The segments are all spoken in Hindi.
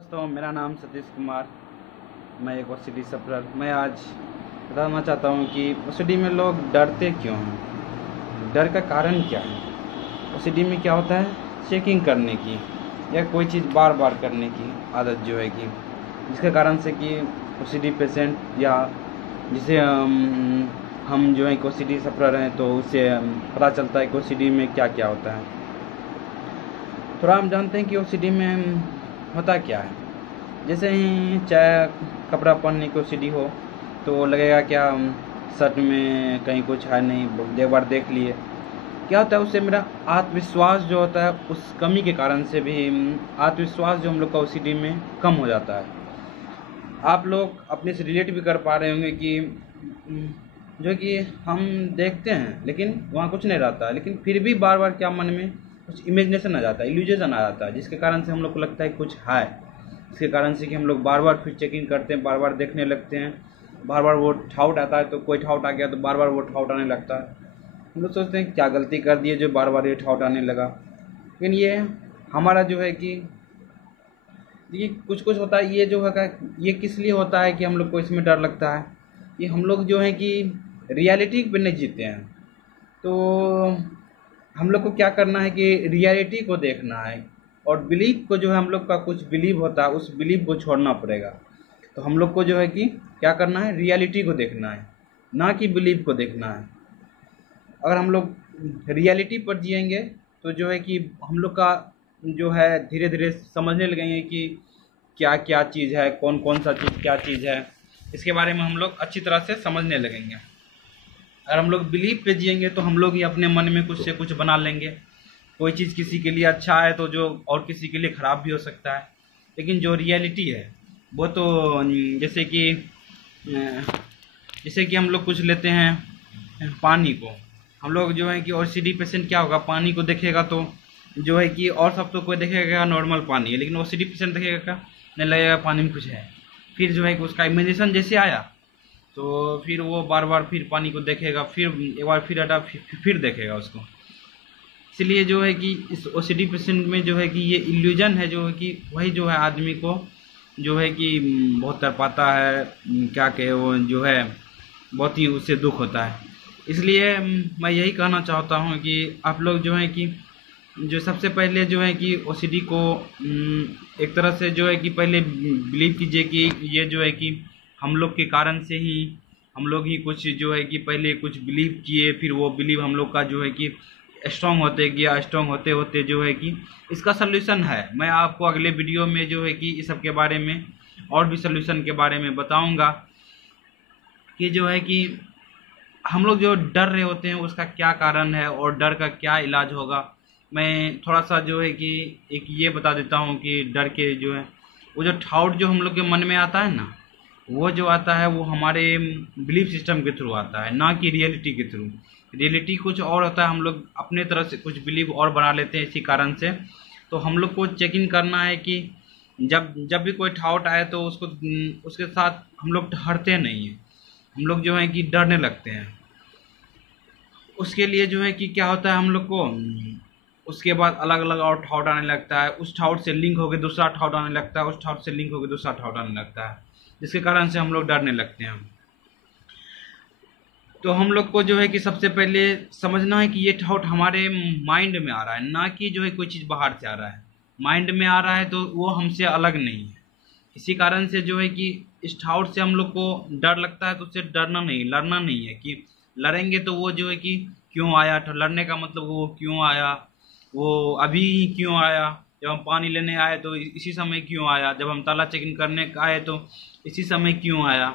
दोस्तों, मेरा नाम सतीश कुमार। मैं एक ओसीडी सफरर। मैं आज बताना चाहता हूँ कि ओसीडी में लोग डरते क्यों हैं, डर का कारण क्या है। ओसीडी में क्या होता है, चेकिंग करने की या कोई चीज़ बार बार करने की आदत जो है कि जिसके कारण से कि ओसीडी पेशेंट या जिसे हम जो है कि ओसीडी सफरर हैं तो उससे पता चलता है कि ओसीडी में क्या क्या होता है। थोड़ा हम जानते हैं कि ओसीडी में होता क्या है। जैसे ही चाहे कपड़ा पहनने की ओसीडी हो तो लगेगा क्या शर्ट में कहीं कुछ है नहीं, एक बार देख लिए। क्या होता है, उससे मेरा आत्मविश्वास जो होता है उस कमी के कारण से भी आत्मविश्वास जो हम लोग का ओसीडी में कम हो जाता है। आप लोग अपने से रिलेट भी कर पा रहे होंगे कि जो कि हम देखते हैं लेकिन वहाँ कुछ नहीं रहता है, लेकिन फिर भी बार बार क्या मन में कुछ इमेजिनेशन आ जाता है, इल्यूजन आ जाता है, जिसके कारण से हम लोग को लगता है कुछ है। इसके कारण से कि हम लोग बार बार फिर चेकिंग करते हैं, बार बार देखने लगते हैं, बार बार वो डाउट आता है। तो कोई डाउट आ गया तो बार बार वो डाउट आने लगता है। हम लोग सोचते हैं क्या गलती कर दिए जो बार बार ये डाउट आने लगा। लेकिन ये हमारा जो है कि ये कुछ कुछ होता है, ये जो है ये किस लिए होता है कि हम लोग को इसमें डर लगता है। ये हम लोग जो है कि रियलिटी पे नहीं जीते हैं। तो हम लोग को क्या करना है कि रियलिटी को देखना है, और बिलीव को जो है हम लोग का कुछ बिलीव होता है उस बिलीव को छोड़ना पड़ेगा। तो हम लोग को जो है कि क्या करना है, रियलिटी को देखना है, ना कि बिलीव को देखना है। अगर हम लोग रियलिटी पर जिएंगे तो जो है कि हम लोग का जो है धीरे धीरे समझने लगेंगे कि क्या क्या चीज़ है, कौन कौन सा चीज़ क्या चीज़ है, इसके बारे में हम लोग अच्छी तरह से समझने लगेंगे। अगर हम लोग बिलीव पे जिएंगे तो हम लोग ही अपने मन में कुछ से कुछ बना लेंगे। कोई चीज़ किसी के लिए अच्छा है तो जो और किसी के लिए ख़राब भी हो सकता है। लेकिन जो रियलिटी है वो तो जैसे कि हम लोग कुछ लेते हैं पानी को। हम लोग जो है कि ओसीडी पेशेंट क्या होगा, पानी को देखेगा तो जो है कि और सब तो कोई देखेगा नॉर्मल पानी है, लेकिन ओसीडी पेशेंट देखेगा क्या, नहीं लगेगा पानी में कुछ है। फिर जो है कि उसका इमेजिनेशन जैसे आया तो फिर वो बार बार फिर पानी को देखेगा, फिर एक बार फिर हटा फिर देखेगा उसको। इसलिए जो है कि इस ओसीडी पेशेंट में जो है कि ये इल्यूजन है जो है कि वही जो है आदमी को जो है कि बहुत तड़पाता है, क्या कहे, वो जो है बहुत ही उससे दुख होता है। इसलिए मैं यही कहना चाहता हूँ कि आप लोग जो है कि जो सबसे पहले जो है कि ओसीडी को एक तरह से जो है कि पहले बिलीव कीजिए कि ये जो है कि हम लोग के कारण से ही हम लोग ही कुछ जो है कि पहले कुछ बिलीव किए, फिर वो बिलीव हम लोग का जो है कि स्ट्रॉन्ग होते गया, स्ट्रॉन्ग होते होते जो है कि इसका सल्यूशन है। मैं आपको अगले वीडियो में जो है कि इस सब के बारे में और भी सल्यूशन के बारे में बताऊंगा कि जो है कि हम लोग जो डर रहे होते हैं उसका क्या कारण है और डर का क्या इलाज होगा। मैं थोड़ा सा जो है कि एक ये बता देता हूँ कि डर के जो है वो जो डाउट जो हम लोग के मन में आता है ना, वो जो आता है वो हमारे बिलीफ सिस्टम के थ्रू आता है, ना कि रियलिटी के थ्रू। रियलिटी कुछ और होता है, हम लोग अपने तरफ से कुछ बिलीव और बना लेते हैं इसी कारण से। तो हम लोग को चेकिंग करना है कि जब जब भी कोई डाउट आए तो उसको उसके साथ हम लोग डरते नहीं हैं, हम लोग जो है कि डरने लगते हैं। उसके लिए जो है कि क्या होता है, हम लोग को उसके बाद अलग अलग और डाउट आने लगता है, उस डाउट से लिंक होकर दूसरा डाउट आने लगता है, उस डाउट से लिंक होकर दूसरा डाउट आने लगता है, जिसके कारण से हम लोग डरने लगते हैं। तो हम लोग को जो है कि सबसे पहले समझना है कि ये डाउट हमारे माइंड में आ रहा है, ना कि जो है कोई चीज़ बाहर से आ रहा है। माइंड में आ रहा है तो वो हमसे अलग नहीं है। इसी कारण से जो है कि इस डाउट से हम लोग को डर लगता है, तो उससे डरना नहीं, लड़ना नहीं है कि लड़ेंगे तो वो जो है कि क्यों आया, तो लड़ने का मतलब वो क्यों आया, वो अभी ही क्यों आया, जब हम पानी लेने आए तो इसी समय क्यों आया, जब हम ताला चेकिंग करने आए तो इसी समय क्यों आया।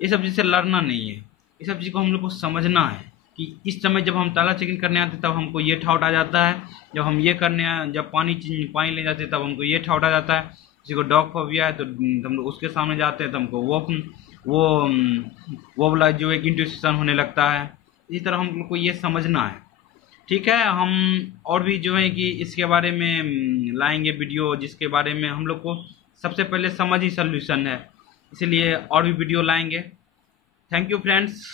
ये सब चीज़ से लड़ना नहीं है, ये सब चीज़ को हम लोग को समझना है कि इस समय जब हम ताला चेकिंग करने आते तब हमको ये डाउट आ जाता है, जब हम ये करने आए, जब पानी ले जाते तब हमको ये डाउट आ जाता है। किसी को डॉग फोबिया है तो हम लोग उसके सामने जाते हैं तो हमको वो वाला जो एक इंट्यूशन होने लगता है। इसी तरह हम लोग को ये समझना है। ठीक है, हम और भी जो है कि इसके बारे में लाएंगे वीडियो, जिसके बारे में हम लोग को सबसे पहले समझ ही सल्यूशन है, इसलिए और भी वीडियो लाएंगे। Thank you friends.